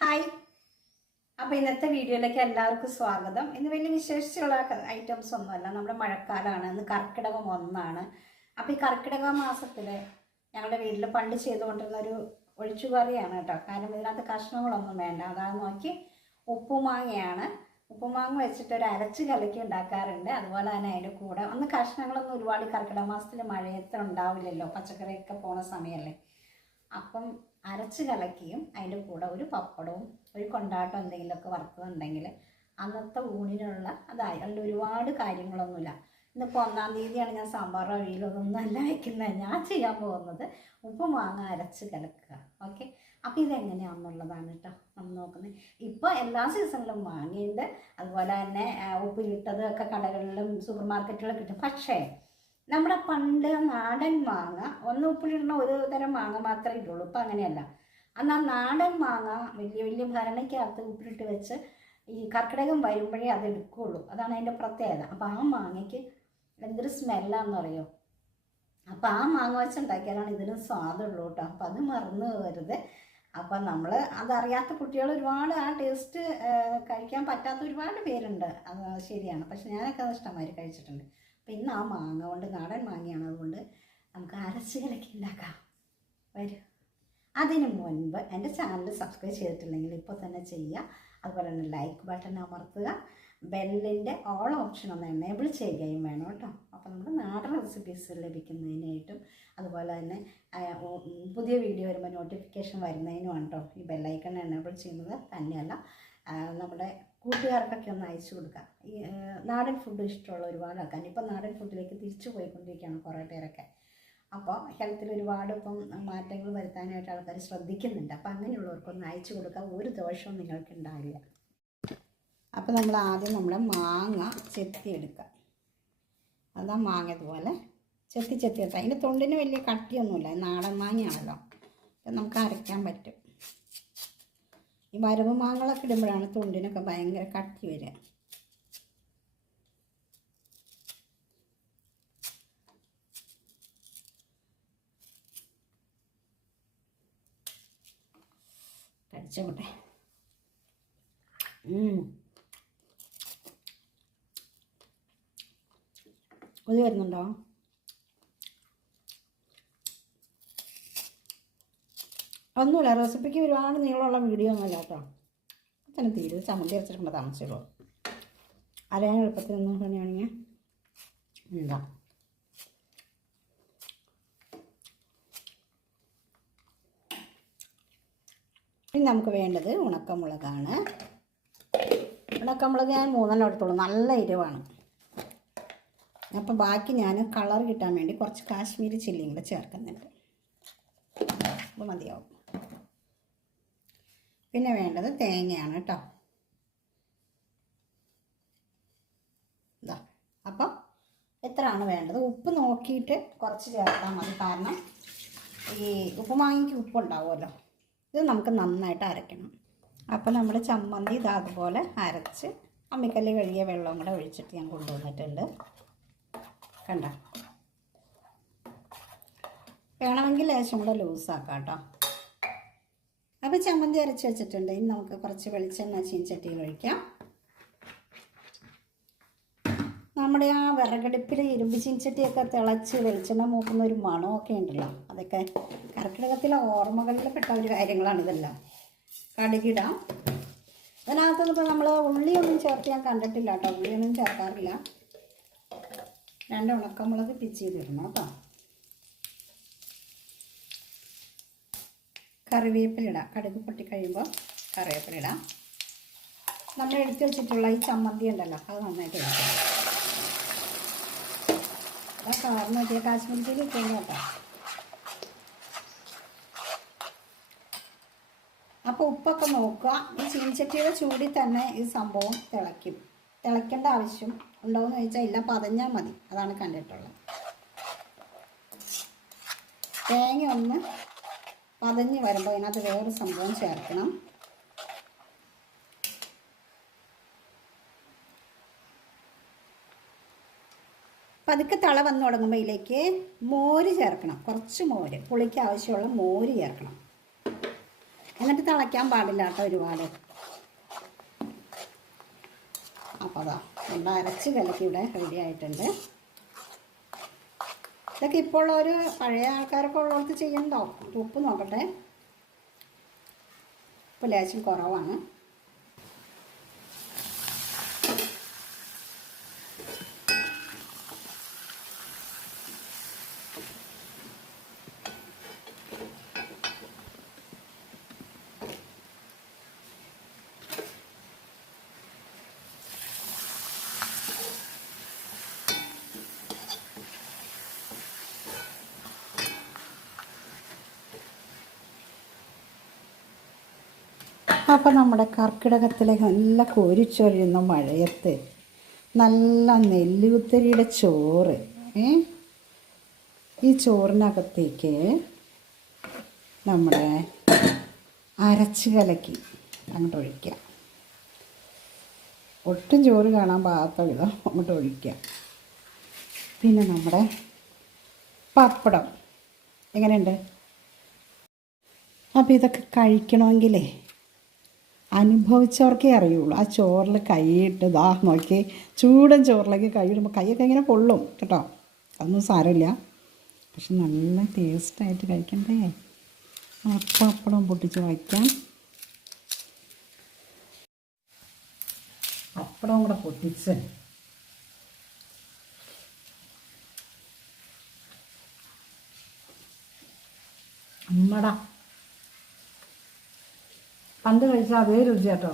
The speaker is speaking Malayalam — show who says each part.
Speaker 1: ഹായ്. അപ്പോൾ ഇന്നത്തെ വീഡിയോയിലേക്ക് എല്ലാവർക്കും സ്വാഗതം. ഇന്ന് വലിയ വിശേഷിച്ചുള്ള ഐറ്റംസ് ഒന്നുമല്ല. നമ്മുടെ മഴക്കാലമാണ് ഇന്ന് കർക്കിടകം ഒന്നാണ്. അപ്പോൾ ഈ കർക്കിടക മാസത്തിൽ ഞങ്ങളുടെ വീട്ടിൽ പണ്ട് ചെയ്തുകൊണ്ടിരുന്ന ഒരു ഒഴിച്ചുകറിയാണ് കേട്ടോ. കാരണം ഇതിനകത്ത് കഷ്ണങ്ങളൊന്നും വേണ്ട. അതാണ് നോക്കി ഉപ്പുമാങ്ങയാണ്. ഉപ്പുമാങ്ങ വെച്ചിട്ട് ഒരു അരച്ച് കലക്കി ഉണ്ടാക്കാറുണ്ട്. അതുപോലെ തന്നെ അതിന്റെ കൂടെ ഒന്ന് കഷ്ണങ്ങളൊന്നും ഒരുപാട് കർക്കിടക മാസത്തിൽ മഴയത്ത് ഉണ്ടാവില്ലല്ലോ. പച്ചക്കറിയൊക്കെ പോണ സമയമല്ലേ അപ്പം അരച്ച് കലക്കിയും അതിന്റെ കൂടെ ഒരു പപ്പടവും ഒരു കൊണ്ടാട്ടം എന്തെങ്കിലുമൊക്കെ വറുത്തതുണ്ടെങ്കിൽ അന്നത്തെ ഊണിനുള്ള അതായി അതിൽ ഒരുപാട് കാര്യങ്ങളൊന്നുമില്ല. ഇന്നിപ്പോൾ ഒന്നാം തീയതിയാണ് ഞാൻ ഒന്നും അല്ല വയ്ക്കുന്നത് ഞാൻ ചെയ്യാൻ പോകുന്നത് ഉപ്പ് മാങ്ങ അരച്ച് കലക്കുക. ഓക്കെ? അപ്പോൾ ഇതെങ്ങനെയാണെന്നുള്ളതാണ് കേട്ടോ നമ്മൾ നോക്കുന്നത്. ഇപ്പോൾ എല്ലാ സീസണിലും മാങ്ങയുണ്ട്. അതുപോലെ തന്നെ ഉപ്പിലിട്ടത് കടകളിലും സൂപ്പർ മാർക്കറ്റുകളിലും കിട്ടും. പക്ഷേ നമ്മുടെ പണ്ട് നാടൻ മാങ്ങ ഒന്ന് ഉപ്പിലിടുന്ന ഒരു തരം മാങ്ങ മാത്രമേ ഇട്ടുള്ളൂ ഇപ്പം അങ്ങനെയല്ല. അന്ന് ആ നാടൻ മാങ്ങ വലിയ വലിയ ഭരണിക്കകത്ത് ഉപ്പിലിട്ട് വെച്ച് ഈ കർക്കിടകം വരുമ്പോഴേ അത് എടുക്കുകയുള്ളൂ അതാണ് അതിന്റെ പ്രത്യേകത. അപ്പോൾ ആ മാങ്ങയ്ക്ക് എന്തൊരു സ്മെല്ലാണെന്ന് അറിയോ? അപ്പോൾ ആ മാങ്ങ വെച്ചുണ്ടാക്കിയാലാണ് ഇതിന് സ്വാദുള്ളൂ കേട്ടോ. അപ്പം അത് മറന്നു പോകരുത്. അപ്പം നമ്മൾ അതറിയാത്ത കുട്ടികൾ ഒരുപാട് ആ ടേസ്റ്റ് കഴിക്കാൻ പറ്റാത്ത ഒരുപാട് പേരുണ്ട്. അത് ശരിയാണ്. പക്ഷെ ഞാനൊക്കെ അത് ഇഷ്ടമായി കഴിച്ചിട്ടുണ്ട്. അപ്പം ഇന്ന് ആ മാങ്ങ കൊണ്ട് നാടൻ മാങ്ങയാണ്. അതുകൊണ്ട് നമുക്ക് അരച്ച് കലക്കി ഉണ്ടാക്കാം. വരും. അതിന് മുൻപ് എന്റെ ചാനൽ സബ്സ്ക്രൈബ് ചെയ്തിട്ടില്ലെങ്കിൽ ഇപ്പോൾ തന്നെ ചെയ്യുക. അതുപോലെ തന്നെ ലൈക്ക് ബട്ടൺ അമർത്തുക. ബെല്ലിന്റെ ഓൾ ഓപ്ഷൻ ഒന്ന് എനേബിൾ ചെയ്യുകയും വേണം കേട്ടോ. അപ്പോൾ നമ്മുടെ നാടൻ റെസിപ്പീസ് ലഭിക്കുന്നതിനായിട്ടും അതുപോലെ തന്നെ പുതിയ വീഡിയോ വരുമ്പോൾ നോട്ടിഫിക്കേഷൻ വരുന്നതിനുമാണ് കേട്ടോ ഈ ബെല്ലൈക്കൺ എനേബിൾ ചെയ്യുന്നത്. തന്നെയല്ല. നമ്മുടെ കൂട്ടുകാർക്കൊക്കെ ഒന്ന് അയച്ചു കൊടുക്കുക ഈ നാടൻ ഫുഡ് ഇഷ്ടമുള്ള ഒരുപാട് ആൾക്കാർ. ഇപ്പം നാടൻ ഫുഡിലേക്ക് തിരിച്ചു പോയിക്കൊണ്ടിരിക്കുകയാണ് കുറേ പേരൊക്കെ. അപ്പോൾ ഹെൽത്തിൽ ഒരുപാട് ഇപ്പം മാറ്റങ്ങൾ വരുത്താനായിട്ട് ആൾക്കാർ ശ്രദ്ധിക്കുന്നുണ്ട്. അപ്പോൾ അങ്ങനെയുള്ളവർക്കൊന്ന് അയച്ചു കൊടുക്കുക ഒരു ദോഷവും നിങ്ങൾക്ക് ഉണ്ടാവില്ല അപ്പോൾ നമ്മൾ ആദ്യം നമ്മൾ മാങ്ങ ചെത്തി ചെത്തിയെടുക്കുക അതാ മാങ്ങ ഇതുപോലെ ചെത്തി ചെത്തി എടുത്താൽ അതിന്റെ തൊണ്ടിന് വലിയ കട്ടിയൊന്നുമില്ല. നാടൻ മാങ്ങയാണല്ലോ. അപ്പം നമുക്ക് അരയ്ക്കാൻ പറ്റും. ഈ വരവ് മാങ്ങളൊക്കെ ഇടുമ്പോഴാണ് തൊണ്ടിനൊക്കെ ഭയങ്കര കട്ടി വരിക. കഴിച്ചോട്ടെ വരുന്നുണ്ടോ? ഒന്നുമില്ല റെസിപ്പിക്ക് ഒരുപാട് നീളമുള്ള വീഡിയോ ഒന്നുമില്ല കേട്ടോ തന്നെ തീരെ. ചമ്മന്തി അരച്ചെടുക്കേണ്ട താമസിച്ചുള്ളൂ എളുപ്പത്തിൽ ഒന്നും തന്നെയാണെങ്കിൽ എന്താ ഇനി നമുക്ക് വേണ്ടത് ഉണക്കമുളകാണ്. ഉണക്കമുളക് ഞാൻ മൂന്നെണ്ണം എടുത്തോളൂ നല്ല എരിവാണ്. അപ്പോൾ ബാക്കി ഞാൻ കളർ കിട്ടാൻ വേണ്ടി കുറച്ച് കാശ്മീരി ചില്ലിയും കൂടെ ചേർക്കുന്നുണ്ട്. അത് മതിയാവും. പിന്നെ വേണ്ടത് തേങ്ങയാണ് കേട്ടോ. ഇതാ അപ്പം എത്രയാണ് വേണ്ടത്? ഉപ്പ് നോക്കിയിട്ട് കുറച്ച് ചേർത്താൽ മതി. കാരണം ഈ ഉപ്പുമാങ്ങയ്ക്ക് ഉപ്പുണ്ടാവുമല്ലോ. ഇത് നമുക്ക് നന്നായിട്ട് അരയ്ക്കണം. അപ്പോൾ നമ്മുടെ ചമ്മന്തി ഇത് അതുപോലെ അരച്ച് അമ്മിക്കല്ല് കഴുകിയ വെള്ളം കൂടെ ഒഴിച്ചിട്ട് ഞാൻ കൊണ്ടുവന്നിട്ടുണ്ട്. കണ്ട? വേണമെങ്കിൽ ലേശം കൂടെ ലൂസാക്കാം കേട്ടോ. അപ്പോൾ ചമ്മന്തി അരച്ച് വെച്ചിട്ടുണ്ട്. ഇനി നമുക്ക് കുറച്ച് വെളിച്ചെണ്ണ ചീൻചട്ടിയിൽ ഒഴിക്കാം. നമ്മുടെ ആ വിറകടുപ്പിൽ ഇരുമ്പ് ചീൻചട്ടിയൊക്കെ തിളച്ച് വെളിച്ചെണ്ണ മൂക്കുന്ന ഒരു മണമൊക്കെ ഉണ്ടല്ലോ. അതൊക്കെ കർക്കിടകത്തിലെ ഓർമ്മകളിൽ പെട്ട ഒരു കാര്യങ്ങളാണ് ഇതെല്ലാം. കടുകിടാം. അതിനകത്ത് ഇപ്പോൾ നമ്മൾ ഉള്ളിയൊന്നും ചേർത്ത് ഞാൻ കണ്ടിട്ടില്ല കേട്ടോ. ഉള്ളിയൊന്നും ചേർക്കാറില്ല. രണ്ട് ഉണക്കമുളക് പിച്ച് ചെയ്തിടണം കേട്ടോ. കറിവേപ്പിലിടാം കടുക് പൊട്ടി കഴിയുമ്പോൾ കറിവേപ്പിലിടാം നമ്മൾ എടുത്തു വെച്ചിട്ടുള്ള ഈ ചമ്മന്തി ഉണ്ടല്ലോ അത് നന്നായിട്ട് എടുക്കാം. ആ സാറിന് വെച്ചാൽ കാശ്മീരി ചില്ലി ഇട്ടുണ്ട് കേട്ടോ. അപ്പോൾ ഉപ്പൊക്കെ നോക്കുക. ഈ ചീനിച്ചട്ടിയുടെ ചൂടി തന്നെ ഈ സംഭവം തിളയ്ക്കും. തിളയ്ക്കേണ്ട ആവശ്യം ഉണ്ടോ എന്ന് ചോദിച്ചാൽ ഇല്ല പതഞ്ഞാൽ മതി. അതാണ് കണ്ടിട്ടുള്ളത്. തേങ്ങ ഒന്ന് പതഞ്ഞ് വരുമ്പോൾ അതിനകത്ത് വേറൊരു സംഭവം ചേർക്കണം. പതുക്കെ തള വന്നു തുടങ്ങുമ്പോൾ ഇതിലേക്ക് മോര് ചേർക്കണം. കുറച്ച് മോര് പുളിക്ക് ആവശ്യമുള്ള മോര് ചേർക്കണം. എന്നിട്ട് തിളയ്ക്കാൻ പാടില്ല കേട്ടോ ഒരുപാട്. അപ്പോൾ അതാ നമ്മുടെ അരച്ച് കലക്കി ഇവിടെ റെഡി ആയിട്ടുണ്ട്. ഇതൊക്കെ ഇപ്പോൾ ഒരു പഴയ ആൾക്കാരൊക്കെ ഉള്ളവർക്ക് ചെയ്യണ്ടോ ഉപ്പ് നോക്കട്ടെ. ഇപ്പോൾ ലേശം കുറവാണ്. അപ്പോൾ നമ്മുടെ കർക്കിടകത്തിലെ നല്ല കൊരിച്ചൊരിയുന്ന മഴയത്ത് നല്ല നെല്ലുകുത്തരിയുടെ ചോറ് ഏ? ഈ ചോറിനകത്തേക്ക് നമ്മുടെ അരച്ച് കലക്കി അങ്ങോട്ട് ഒഴിക്കാം. ഒട്ടും ചോറ് കാണാൻ പാകാത്ത വിധം അങ്ങോട്ട് ഒഴിക്കുക പിന്നെ നമ്മുടെ പപ്പടം. എങ്ങനെയുണ്ട്? അപ്പോൾ ഇതൊക്കെ കഴിക്കണമെങ്കിലേ അനുഭവിച്ചവർക്കേ അറിയുള്ളൂ. ആ ചോറിൽ കൈയിട്ട് ദാ നോക്കി. ചൂടൻ ചോറിലേക്ക് കൈയിടുമ്പോൾ കൈയൊക്കെ ഇങ്ങനെ പൊള്ളും കേട്ടോ. അതൊന്നും സാരമില്ല. പക്ഷെ നല്ല ടേസ്റ്റായിട്ട് കഴിക്കണ്ടേ? അപ്പം അപ്പളം പൊട്ടിച്ച് വയ്ക്കാം. പപ്പടം കൂടെ പൊട്ടിച്ച്. അമ്മടാ. പണ്ട് കഴിച്ച അതേ രുചി കേട്ടോ.